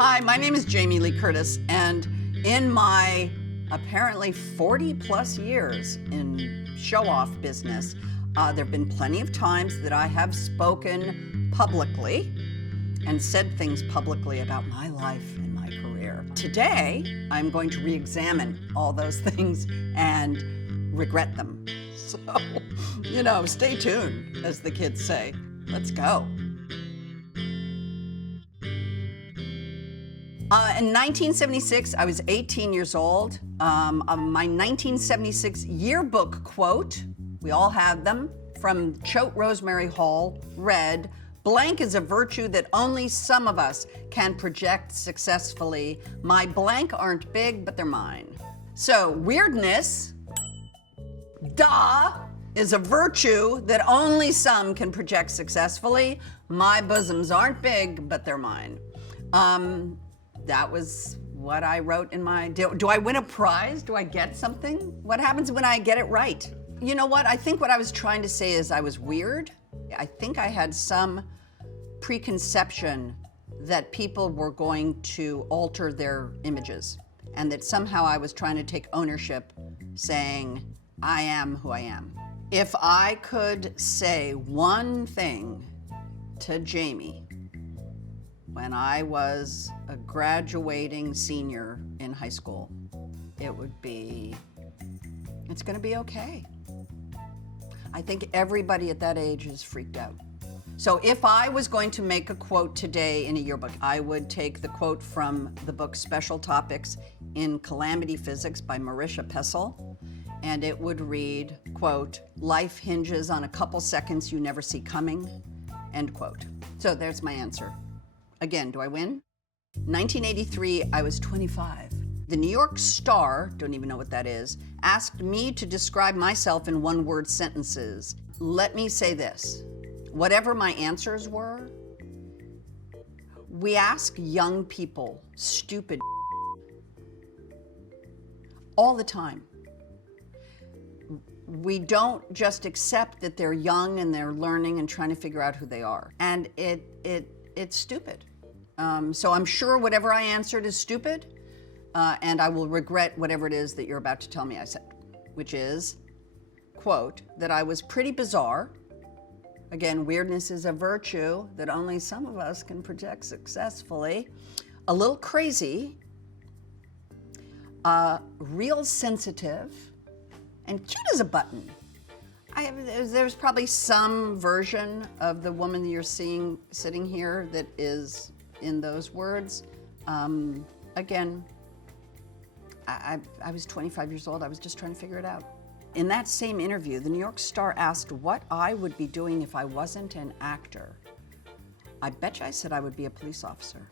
Hi, my name is Jamie Lee Curtis, and in my apparently 40 plus years in show-off business, there have been plenty of times that I have spoken publicly and said things publicly about my life and my career. Today, I'm going to re-examine all those things and regret them. So, stay tuned, as the kids say. Let's go. In 1976, I was 18 years old. My 1976 yearbook quote, we all had them, from Choate Rosemary Hall, read, "Blank is a virtue that only some of us can project successfully. My blank aren't big, but they're mine." So weirdness, is a virtue that only some can project successfully. My bosoms aren't big, but they're mine. That was what I wrote in my, do I win a prize? Do I get something? What happens when I get it right? You know what? I think what I was trying to say is I was weird. I think I had some preconception that people were going to alter their images and that somehow I was trying to take ownership, saying, I am who I am. If I could say one thing to Jamie when I was a graduating senior in high school, it would be, it's gonna be okay. I think everybody at that age is freaked out. So if I was going to make a quote today in a yearbook, I would take the quote from the book Special Topics in Calamity Physics by Marisha Pessl, and it would read, quote, "Life hinges on a couple seconds you never see coming," end quote. So there's my answer. Again, do I win? 1983, I was 25. The New York Star, don't even know what that is, asked me to describe myself in one-word sentences. Let me say this. Whatever my answers were, we ask young people stupid all the time. We don't just accept that they're young and they're learning and trying to figure out who they are. And it's stupid. So I'm sure whatever I answered is stupid, and I will regret whatever it is that you're about to tell me I said, which is, quote, that I was pretty bizarre. Again, weirdness is a virtue that only some of us can project successfully. A little crazy, real sensitive, and cute as a button. There's probably some version of the woman that you're seeing sitting here that is in those words. Again, I was 25 years old. I was just trying to figure it out. In that same interview, the New York Star asked what I would be doing if I wasn't an actor. I bet you I said I would be a police officer.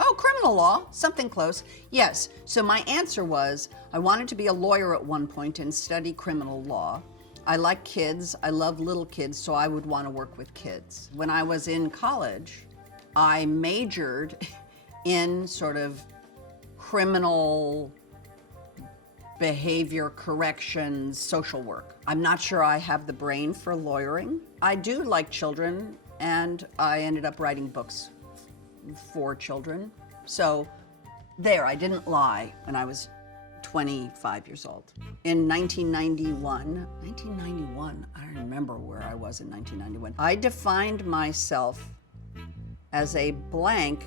Oh, criminal law, something close. Yes, so my answer was I wanted to be a lawyer at one point and study criminal law. I like kids, I love little kids, so I would want to work with kids. When I was in college, I majored in sort of criminal behavior corrections, social work. I'm not sure I have the brain for lawyering. I do like children, and I ended up writing books for children. So there, I didn't lie when I was 25 years old. In 1991, I don't remember where I was in 1991. I defined myself as a blank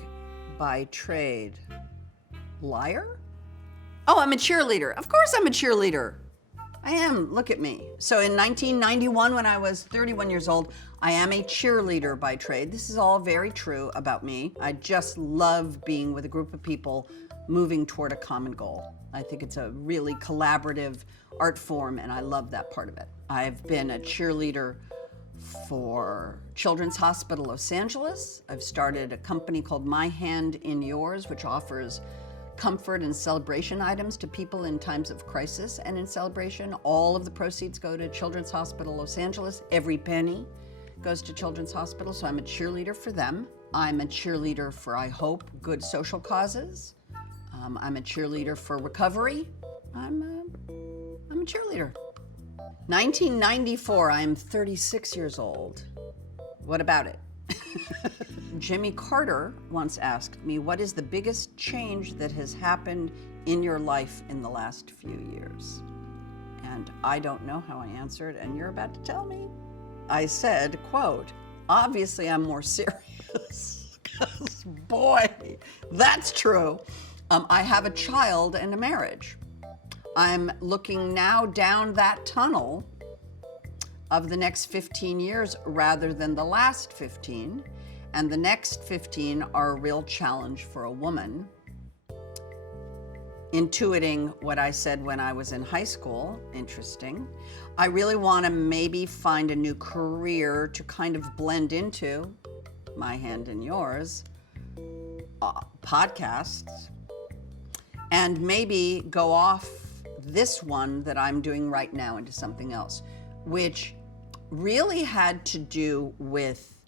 by trade. Liar? Oh, I'm a cheerleader. Of course I'm a cheerleader. I am, look at me. So in 1991, when I was 31 years old, I am a cheerleader by trade. This is all very true about me. I just love being with a group of people moving toward a common goal. I think it's a really collaborative art form, and I love that part of it. I've been a cheerleader for Children's Hospital Los Angeles. I've started a company called My Hand in Yours, which offers comfort and celebration items to people in times of crisis and in celebration. All of the proceeds go to Children's Hospital Los Angeles. Every penny goes to Children's Hospital, so I'm a cheerleader for them. I'm a cheerleader for, I hope, good social causes. I'm a cheerleader for recovery. I'm a cheerleader. 1994, I'm 36 years old. What about it? Jimmy Carter once asked me, what is the biggest change that has happened in your life in the last few years? And I don't know how I answered, and you're about to tell me. I said, quote, obviously I'm more serious, because boy, that's true. I have a child and a marriage. I'm looking now down that tunnel of the next 15 years rather than the last 15. And the next 15 are a real challenge for a woman. Intuiting what I said when I was in high school, interesting. I really want to maybe find a new career to kind of blend into, my hand in yours, podcasts, and maybe go off this one that I'm doing right now into something else, which really had to do with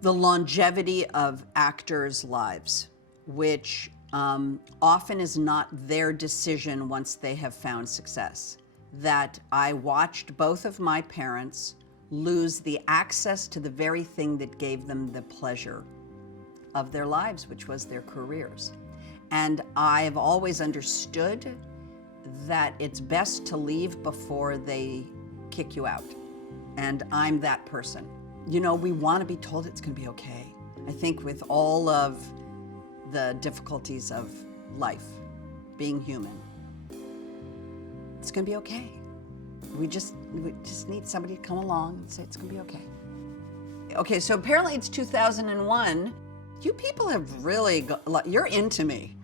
the longevity of actors' lives, which often is not their decision once they have found success. That I watched both of my parents lose the access to the very thing that gave them the pleasure of their lives, which was their careers. And I have always understood that it's best to leave before they kick you out. And I'm that person. You know, we want to be told it's going to be okay. I think with all of the difficulties of life, being human, it's going to be okay. We just need somebody to come along and say it's going to be okay. Okay, so apparently it's 2001. You people have really, you're into me.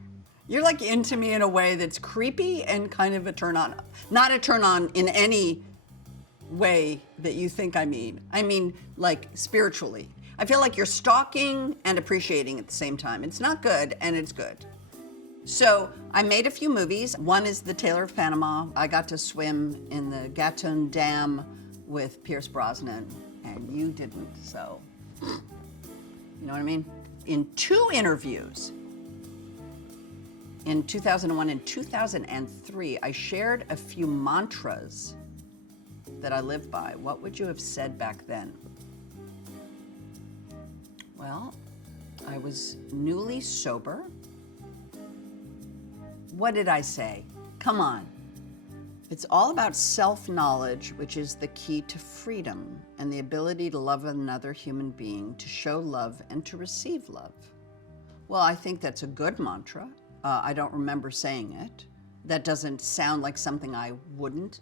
You're like into me in a way that's creepy and kind of a turn on. Not a turn on in any way that you think I mean. I mean, like spiritually. I feel like you're stalking and appreciating at the same time. It's not good, and it's good. So I made a few movies. One is The Tailor of Panama. I got to swim in the Gatun Dam with Pierce Brosnan, and you didn't, so you know what I mean? In 2 interviews, in 2001 and 2003, I shared a few mantras that I live by. What would you have said back then? Well, I was newly sober. What did I say? Come on. It's all about self-knowledge, which is the key to freedom and the ability to love another human being, to show love and to receive love. Well, I think that's a good mantra. I don't remember saying it. That doesn't sound like something I wouldn't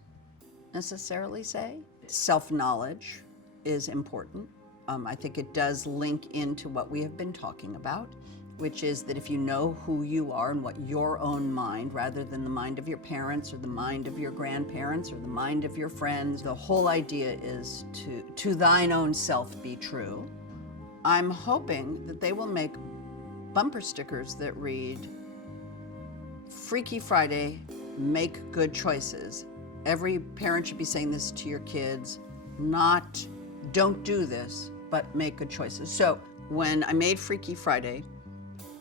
necessarily say. Self-knowledge is important. I think it does link into what we have been talking about, which is that if you know who you are and what your own mind, rather than the mind of your parents or the mind of your grandparents or the mind of your friends, the whole idea is to thine own self be true. I'm hoping that they will make bumper stickers that read, Freaky Friday, make good choices. Every parent should be saying this to your kids, not don't do this, but make good choices. So when I made Freaky Friday,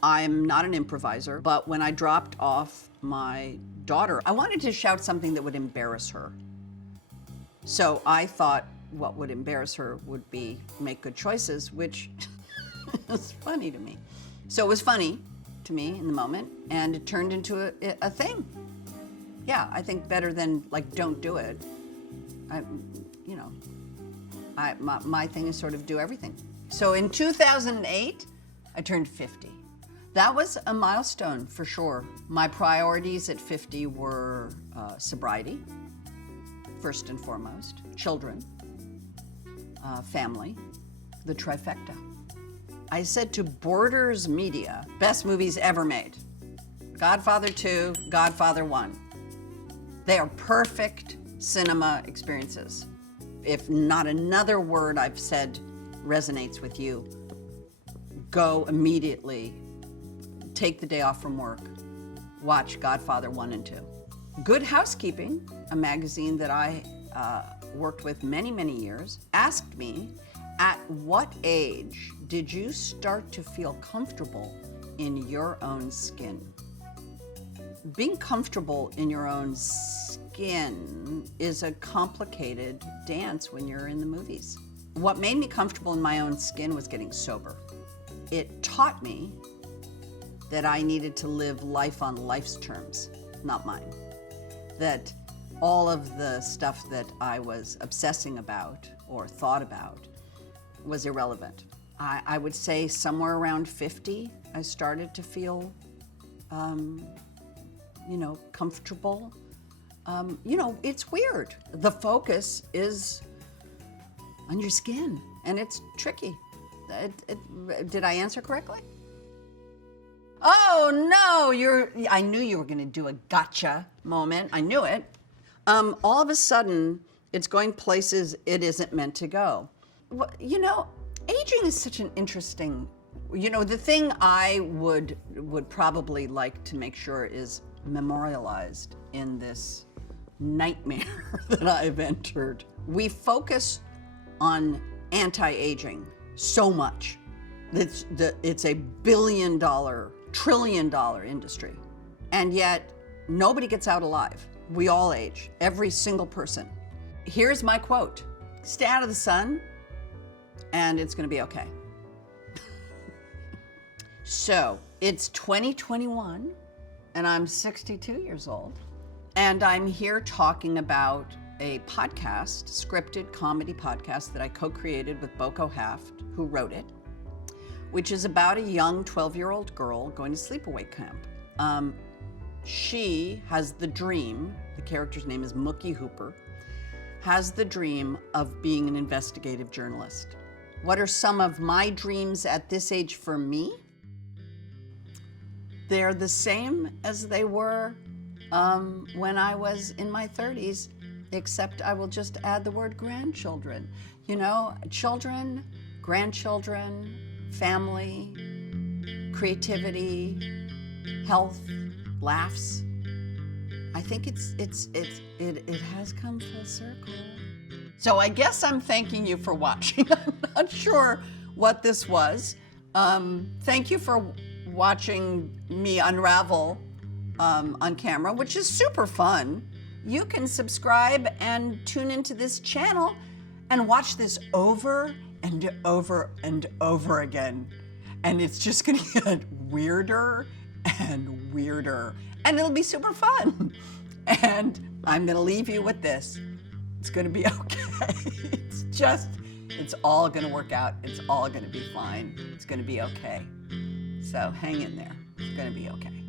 I'm not an improviser, but when I dropped off my daughter, I wanted to shout something that would embarrass her. So I thought what would embarrass her would be make good choices, which is funny to me. So it was funny to me in the moment, and it turned into a thing. Yeah, I think better than like don't do it. My thing is sort of do everything. So in 2008, I turned 50. That was a milestone for sure. My priorities at 50 were sobriety, first and foremost, children, family, the trifecta. I said to Borders Media, best movies ever made. Godfather 2, Godfather 1. They are perfect cinema experiences. If not another word I've said resonates with you, go immediately, take the day off from work, watch Godfather 1 and 2. Good Housekeeping, a magazine that I worked with many, many years, asked me, at what age did you start to feel comfortable in your own skin? Being comfortable in your own skin is a complicated dance when you're in the movies. What made me comfortable in my own skin was getting sober. It taught me that I needed to live life on life's terms, not mine. That all of the stuff that I was obsessing about or thought about was irrelevant. I would say somewhere around 50, I started to feel, comfortable. It's weird. The focus is on your skin, and it's tricky. Did I answer correctly? Oh no, I knew you were gonna do a gotcha moment. I knew it. All of a sudden, it's going places it isn't meant to go. Aging is such an interesting, the thing I would probably like to make sure is memorialized in this nightmare that I've entered. We focus on anti-aging so much. It's a billion-dollar, trillion-dollar industry. And yet, nobody gets out alive. We all age, every single person. Here's my quote: stay out of the sun, and it's gonna be okay. So, it's 2021, and I'm 62 years old, and I'm here talking about a podcast, scripted comedy podcast that I co-created with Boko Haft, who wrote it, which is about a young 12-year-old girl going to sleepaway camp. She has the dream, the character's name is Mookie Hooper, has the dream of being an investigative journalist. What are some of my dreams at this age for me? They're the same as they were when I was in my 30s, except I will just add the word grandchildren. Children, grandchildren, family, creativity, health, laughs. I think it has come full circle. So I guess I'm thanking you for watching. I'm not sure what this was. Thank you for watching me unravel on camera, which is super fun. You can subscribe and tune into this channel and watch this over and over and over again. And it's just gonna get weirder and weirder. And it'll be super fun. And I'm gonna leave you with this. It's gonna be okay. It's all gonna work out. It's all gonna be fine. It's gonna be okay. So hang in there. It's gonna be okay.